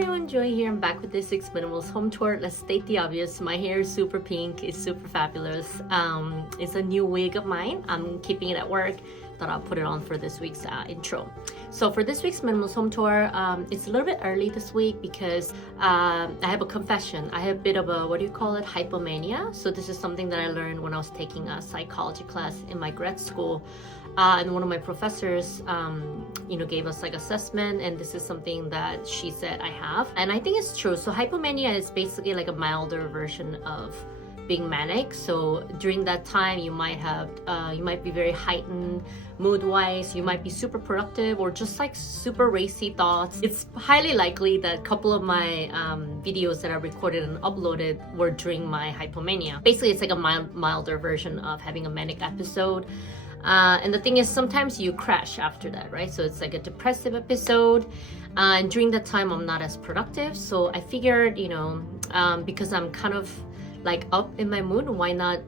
everyone, Joy here. I'm back with this week's Minimalist home tour. Let's state the obvious. My hair is super pink. It's super fabulous. It's a new wig of mine. I'm keeping it at work. Thought I'll put it on for this week's intro. So for this week's Minimalist home tour, it's a little bit early this week because I have a confession. I have a bit of a, hypomania. So this is something that I learned when I was taking a psychology class in my grad school. And one of my professors, gave us like assessment, and this is something that she said I have, and I think it's true. So hypomania is basically like a milder version of being manic. So during that time, you might be very heightened mood-wise. You might be super productive or just like super racy thoughts. It's highly likely that a couple of my videos that I recorded and uploaded were during my hypomania. Basically, it's like a milder version of having a manic episode. And the thing is, sometimes you crash after that, right? So it's like a depressive episode. And during that time, I'm not as productive. So I figured, because I'm kind of like up in my mood, why not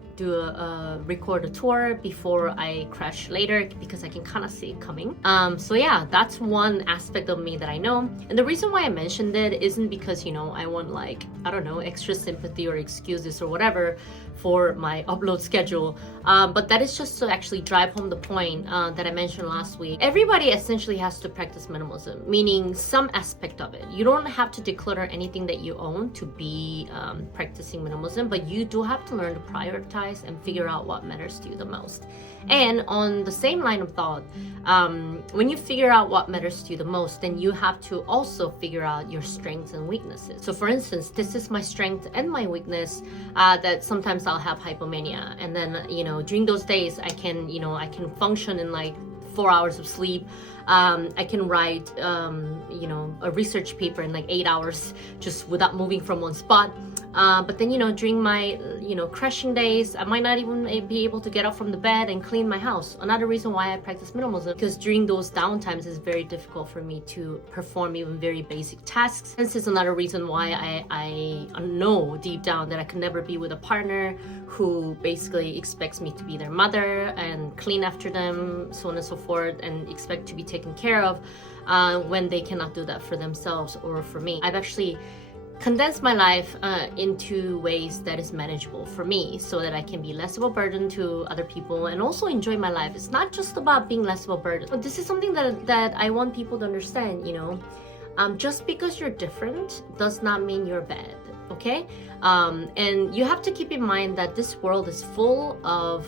record a tour before I crash later, because I can kind of see it coming. So yeah, that's one aspect of me that I know. And the reason why I mentioned it isn't because, I want extra sympathy or excuses or whatever for my upload schedule. But that is just to actually drive home the point that I mentioned last week. Everybody essentially has to practice minimalism, meaning some aspect of it. You don't have to declutter anything that you own to be practicing minimalism, but you do have to learn to prioritize and figure out what matters to you the most. And on the same line of thought, when you figure out what matters to you the most, then you have to also figure out your strengths and weaknesses. So for instance, this is my strength and my weakness, that sometimes I'll have hypomania, and then during those days I can function in like 4 hours of sleep. I can write a research paper in like 8 hours just without moving from one spot. But then during my crashing days, I might not even be able to get up from the bed and clean my house. Another reason why I practice minimalism, because during those downtimes it's very difficult for me to perform even very basic tasks. This is another reason why I know deep down that I can never be with a partner who basically expects me to be their mother and clean after them, so on and so forth, and expect to be taken care of when they cannot do that for themselves or for me. I've actually condensed my life into ways that is manageable for me, so that I can be less of a burden to other people and also enjoy my life. It's not just about being less of a burden. But this is something that I want people to understand, just because you're different does not mean you're bad, okay? And you have to keep in mind that this world is full of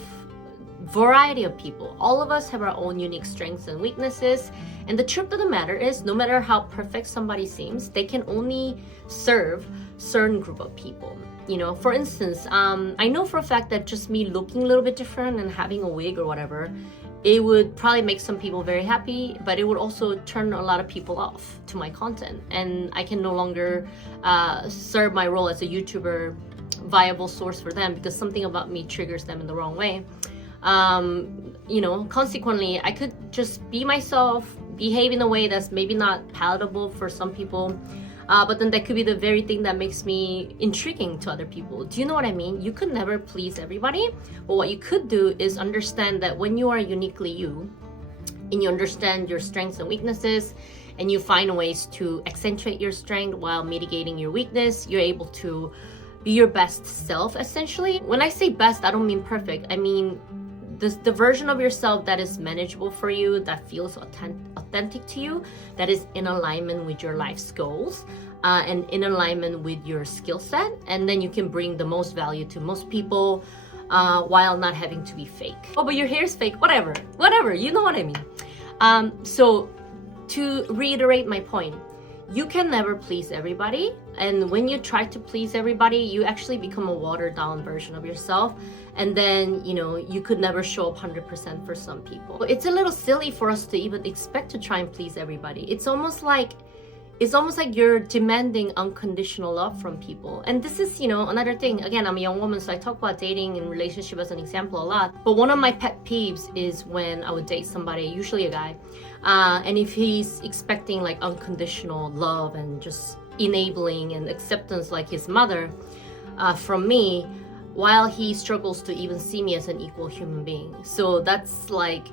variety of people. All of us have our own unique strengths and weaknesses, and the truth of the matter is, no matter how perfect somebody seems, they can only serve certain group of people. For instance, I know for a fact that just me looking a little bit different and having a wig or whatever, it would probably make some people very happy, but it would also turn a lot of people off to my content, and I can no longer serve my role as a YouTuber viable source for them because something about me triggers them in the wrong way. Consequently, I could just be myself, behave in a way that's maybe not palatable for some people, but then that could be the very thing that makes me intriguing to other people. Do you know what I mean? You could never please everybody, but what you could do is understand that when you are uniquely you, and you understand your strengths and weaknesses, and you find ways to accentuate your strength while mitigating your weakness, you're able to be your best self, essentially. When I say best, I don't mean perfect. I mean the version of yourself that is manageable for you, that feels authentic to you, that is in alignment with your life's goals, and in alignment with your skill set, and then you can bring the most value to most people while not having to be fake. Oh, but your hair is fake. Whatever, you know what I mean. So to reiterate my point, you can never please everybody, and when you try to please everybody, you actually become a watered down version of yourself, and then you could never show up 100% for some people. It's a little silly for us to even expect to try and please everybody. It's almost like you're demanding unconditional love from people. And this is, another thing. Again, I'm a young woman, so I talk about dating and relationship as an example a lot. But one of my pet peeves is when I would date somebody, usually a guy, and if he's expecting like unconditional love and just enabling and acceptance like his mother from me, while he struggles to even see me as an equal human being. So that's like,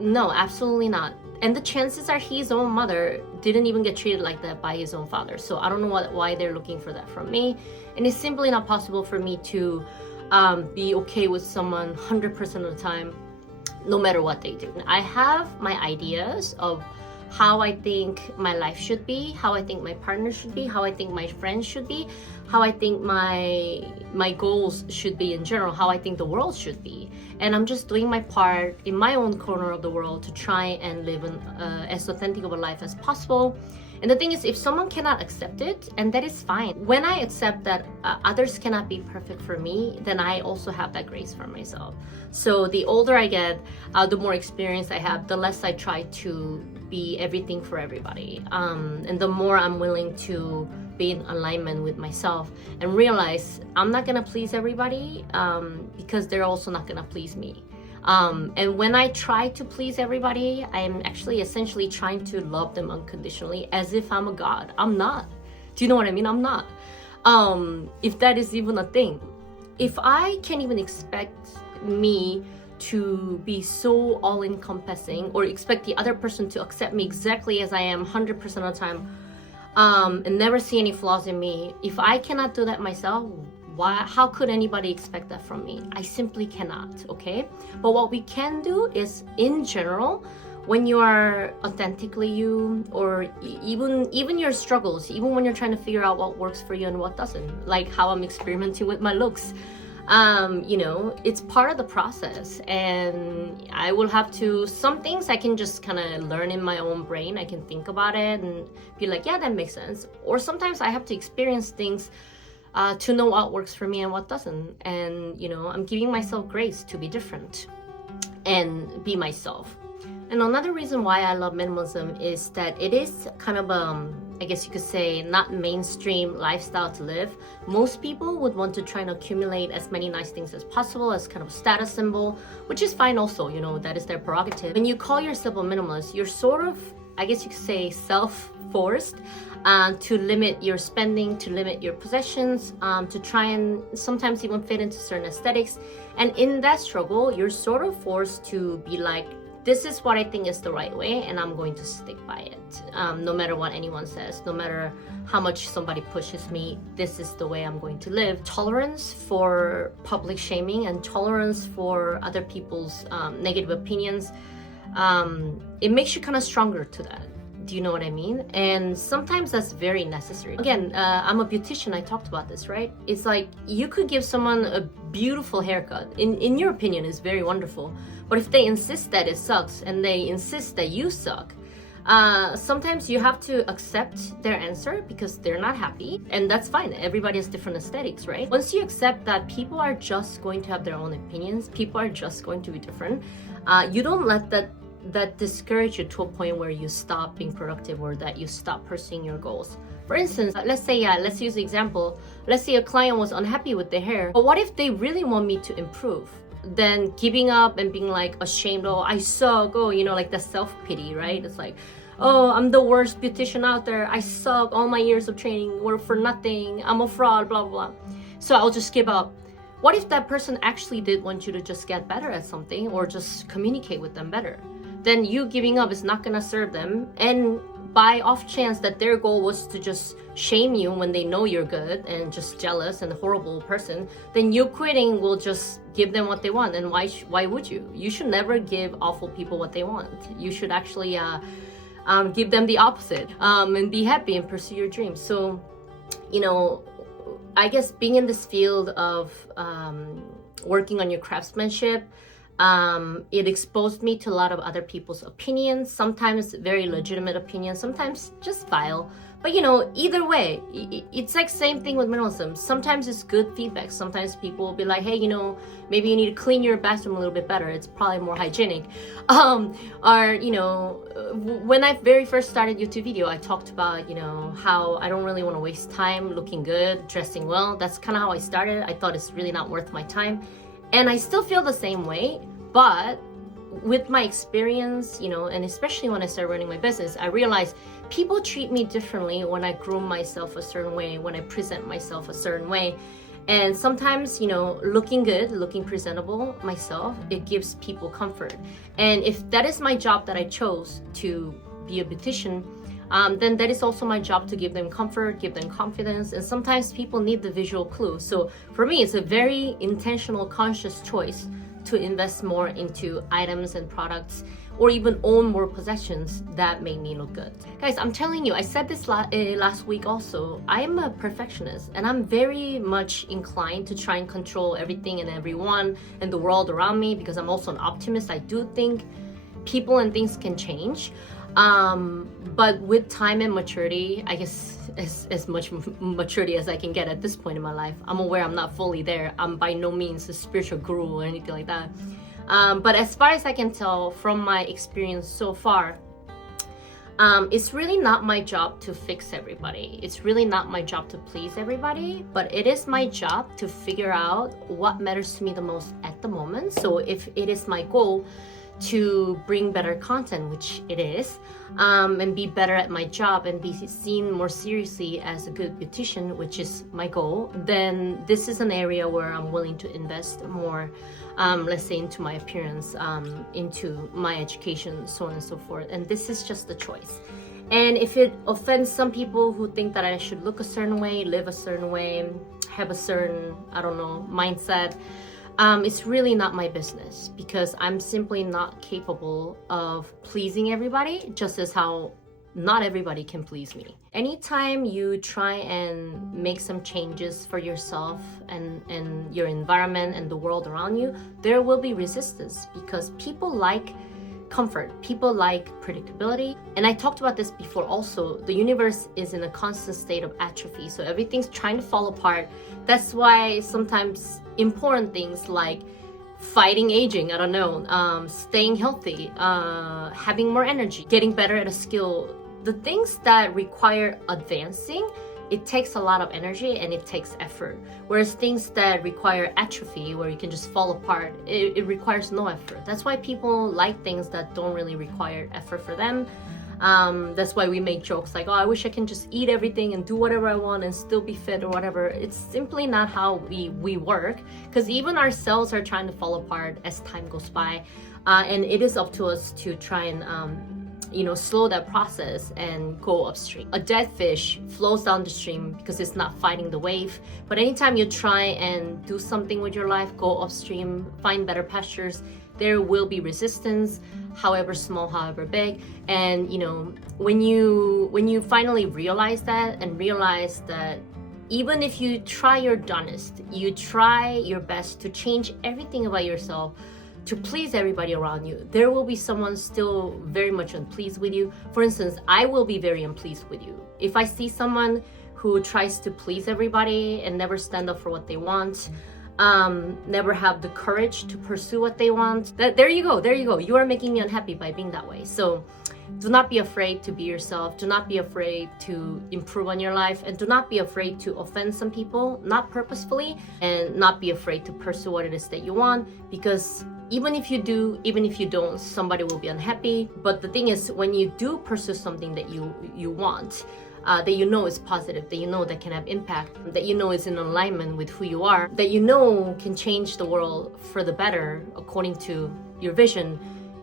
no, absolutely not. And the chances are his own mother didn't even get treated like that by his own father. So I don't know why they're looking for that from me. And it's simply not possible for me to be okay with someone 100% of the time, no matter what they do. I have my ideas of how I think my life should be, how I think my partner should be, how I think my friends should be, how I think my goals should be in general, how I think the world should be. And I'm just doing my part in my own corner of the world to try and live as authentic of a life as possible. And the thing is, if someone cannot accept it, and that is fine. When I accept that others cannot be perfect for me, then I also have that grace for myself. So the older I get, the more experience I have, the less I try to be everything for everybody. And the more I'm willing to be in alignment with myself and realize I'm not gonna please everybody because they're also not gonna please me. And when I try to please everybody, I'm actually essentially trying to love them unconditionally as if I'm a god. I'm not. Do you know what I mean? I'm not. If that is even a thing. If I can't even expect me to be so all-encompassing or expect the other person to accept me exactly as I am 100% of the time and never see any flaws in me, if I cannot do that myself, how could anybody expect that from me? I simply cannot, okay? But what we can do is, in general, when you are authentically you, or even your struggles, even when you're trying to figure out what works for you and what doesn't, like how I'm experimenting with my looks, it's part of the process. And I will have to, some things I can just kind of learn in my own brain. I can think about it and be like, yeah, that makes sense. Or sometimes I have to experience things to know what works for me and what doesn't. And I'm giving myself grace to be different and be myself. And another reason why I love minimalism is that it is kind of I guess you could say, not mainstream lifestyle to live. Most people would want to try and accumulate as many nice things as possible as kind of a status symbol, which is fine also, that is their prerogative. When you call yourself a minimalist, you're sort of, I guess you could say, self-forced to limit your spending, to limit your possessions, to try and sometimes even fit into certain aesthetics. And in that struggle, you're sort of forced to be like, this is what I think is the right way, and I'm going to stick by it. No matter what anyone says, no matter how much somebody pushes me, this is the way I'm going to live. Tolerance for public shaming and tolerance for other people's negative opinions, it makes you kind of stronger to that. Do you know what I mean? And sometimes that's very necessary. Again, I'm a beautician. I talked about this, right? It's like you could give someone a beautiful haircut. In your opinion, it's very wonderful. But if they insist that it sucks and they insist that you suck, sometimes you have to accept their answer because they're not happy. And that's fine. Everybody has different aesthetics, right? Once you accept that people are just going to have their own opinions, people are just going to be different, you don't let that discourage you to a point where you stop being productive or that you stop pursuing your goals. For instance, let's use the example. Let's say a client was unhappy with their hair, but what if they really want me to improve? Then giving up and being like ashamed, oh, I suck, oh, like the self-pity, right? It's like, oh, I'm the worst beautician out there, I suck, all my years of training were for nothing, I'm a fraud, blah, blah, blah. So I'll just give up. What if that person actually did want you to just get better at something or just communicate with them better? Then you giving up is not gonna serve them. And by off chance that their goal was to just shame you when they know you're good and just jealous and a horrible person, then you quitting will just give them what they want. And why would you? You should never give awful people what they want. You should actually give them the opposite and be happy and pursue your dreams. So, I guess being in this field of working on your craftsmanship, it exposed me to a lot of other people's opinions, sometimes very legitimate opinions, sometimes just vile. But either way, it's like same thing with minimalism. Sometimes it's good feedback. Sometimes people will be like, hey, maybe you need to clean your bathroom a little bit better. It's probably more hygienic. When I very first started YouTube video, I talked about, how I don't really want to waste time looking good, dressing well. That's kind of how I started. I thought it's really not worth my time. And I still feel the same way, but with my experience, and especially when I started running my business, I realized people treat me differently when I groom myself a certain way, when I present myself a certain way. And sometimes, you know, looking good, looking presentable myself, it gives people comfort. And if that is my job that I chose to be a beautician, then that is also my job to give them comfort, give them confidence. And sometimes people need the visual clue. So for me, it's a very intentional, conscious choice to invest more into items and products, or even own more possessions that make me look good. Guys, I'm telling you, I said this last week also, I'm a perfectionist and I'm very much inclined to try and control everything and everyone and the world around me, because I'm also an optimist. I do think people and things can change. But with time and maturity, I guess as much maturity as I can get at this point in my life, I'm aware I'm not fully there. I'm by no means a spiritual guru or anything like that. But as far as I can tell from my experience so far, it's really not my job to fix everybody. It's really not my job to please everybody, but it is my job to figure out what matters to me the most at the moment. So if it is my goal to bring better content, which it is, and be better at my job and be seen more seriously as a good beautician, which is my goal, then this is an area where I'm willing to invest more, let's say into my appearance, into my education, so on and so forth. And this is just a choice. And if it offends some people who think that I should look a certain way, live a certain way, have a certain, I don't know, mindset, it's really not my business, because I'm simply not capable of pleasing everybody, just as how not everybody can please me. Anytime you try and make some changes for yourself and your environment and the world around you, there will be resistance, because people like comfort, people like predictability. And I talked about this before also, the universe is in a constant state of atrophy, so everything's trying to fall apart. That's why sometimes important things like fighting aging, I don't know, staying healthy, having more energy, getting better at a skill, the things that require advancing, it takes a lot of energy and it takes effort. Whereas things that require atrophy, where you can just fall apart, it requires no effort. That's why people like things that don't really require effort for them. That's why we make jokes like, oh, I wish I can just eat everything and do whatever I want and still be fit or whatever. It's simply not how we work, because even our cells are trying to fall apart as time goes by. And it is up to us to try and slow that process and go upstream. A dead fish flows down the stream because it's not fighting the wave. But anytime you try and do something with your life, go upstream, find better pastures, there will be resistance, however small, however big. And when you finally realize that, and realize that even if you try your darnest, you try your best to change everything about yourself to please everybody around you, there will be someone still very much unpleased with you. For instance, I will be very unpleased with you. If I see someone who tries to please everybody and never stand up for what they want, never have the courage to pursue what they want, there you go. You are making me unhappy by being that way. So do not be afraid to be yourself. Do not be afraid to improve on your life, and do not be afraid to offend some people, not purposefully, and not be afraid to pursue what it is that you want, because even if you do, even if you don't, somebody will be unhappy. But the thing is, when you do pursue something that you want, that you know is positive, that you know that can have impact, that you know is in alignment with who you are, that you know can change the world for the better according to your vision,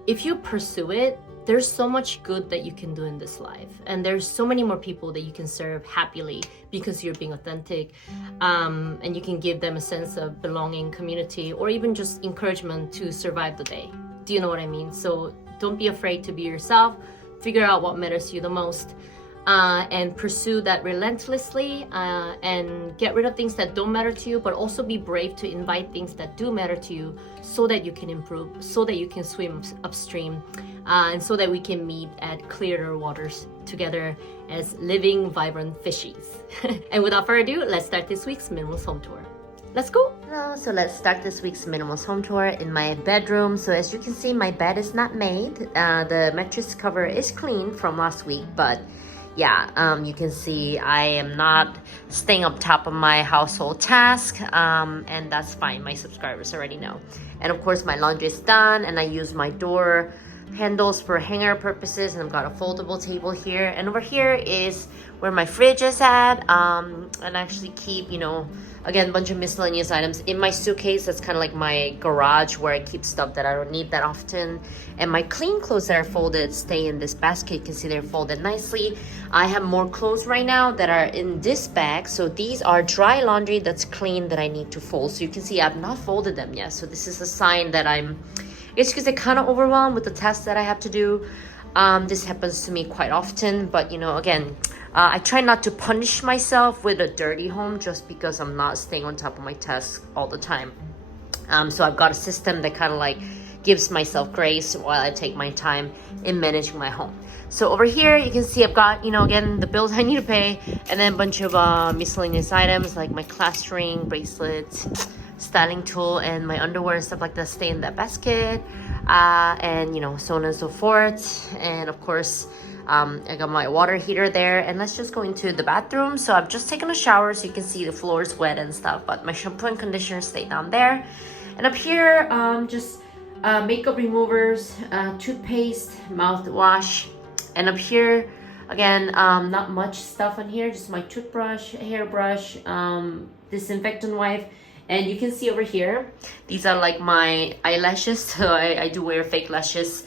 if you pursue it, there's so much good that you can do in this life, and there's so many more people that you can serve happily because you're being authentic, and you can give them a sense of belonging, community, or even just encouragement to survive the day. Do you know what I mean? So don't be afraid to be yourself. Figure out what matters to you the most, and pursue that relentlessly, and get rid of things that don't matter to you, but also be brave to invite things that do matter to you, so that you can improve, so that you can swim upstream, and so that we can meet at clearer waters together as living, vibrant fishies. And without further ado, let's start this week's Minimalist home tour. Let's go! So let's start this week's Minimalist home tour in my bedroom. So as you can see, my bed is not made. The mattress cover is clean from last week, but yeah, you can see I am not staying up top of my household task, and that's fine. My subscribers already know. And of course, my laundry is done, and I use my door handles for hanger purposes, and I've got a foldable table here. And over here is where my fridge is at. And I actually keep, again, a bunch of miscellaneous items in my suitcase. That's kind of like my garage where I keep stuff that I don't need that often. And my clean clothes that are folded stay in this basket. You can see they're folded nicely. I have more clothes right now that are in this bag. So these are dry laundry that's clean that I need to fold. So you can see I've not folded them yet. So this is a sign that it's because I'm kind of overwhelmed with the tasks that I have to do. This happens to me quite often, but again, I try not to punish myself with a dirty home just because I'm not staying on top of my tasks all the time. So I've got a system that kind of like gives myself grace while I take my time in managing my home. So over here, you can see I've got, again, the bills I need to pay, and then a bunch of miscellaneous items like my class ring, bracelets, styling tool, and my underwear and stuff like that stay in that basket, and so on and so forth. And of course, I got my water heater there. And let's just go into the bathroom. So I've just taken a shower, so you can see the floor is wet and stuff, but my shampoo and conditioner stay down there. And up here, just makeup removers, toothpaste, mouthwash. And up here, again, not much stuff on here, just my toothbrush, hairbrush, disinfectant wipe. And you can see over here, these are like my eyelashes. So I do wear fake lashes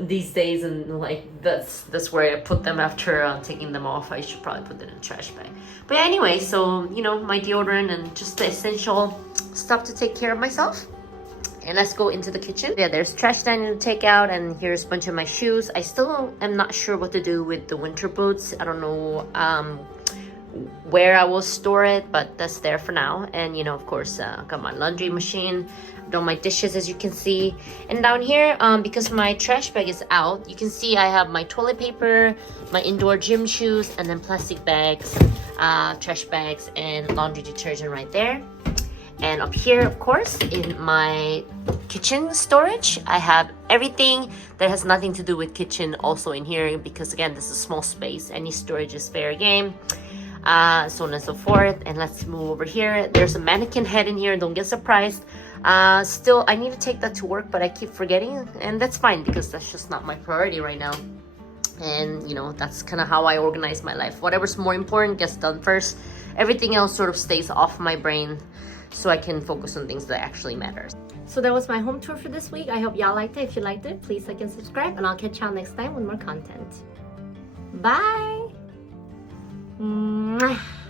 these days, and like that's where I put them after taking them off. I should probably put it in a trash bag. But yeah, anyway, so my deodorant and just the essential stuff to take care of myself. And let's go into the kitchen. Yeah, there's trash that I need to take out, and here's a bunch of my shoes. I still am not sure what to do with the winter boots. I don't know where I will store it, but that's there for now. And of course, got my laundry machine, done my dishes, as you can see. And down here, because my trash bag is out, you can see I have my toilet paper, my indoor gym shoes, and then plastic bags, trash bags, and laundry detergent right there. And up here, of course, in my kitchen storage, I have everything that has nothing to do with kitchen also in here, because again, this is a small space. Any storage is fair game. So on and so forth. And let's move over here. There's a mannequin head in here. Don't get surprised. Still, I need to take that to work, but I keep forgetting, and that's fine because that's just not my priority right now. And that's kind of how I organize my life. Whatever's more important gets done first. Everything else sort of stays off my brain, so I can focus on things that actually matter. So that was my home tour for this week. I hope y'all liked it. If you liked it, please like and subscribe, and I'll catch y'all next time with more content. Bye! Mwah.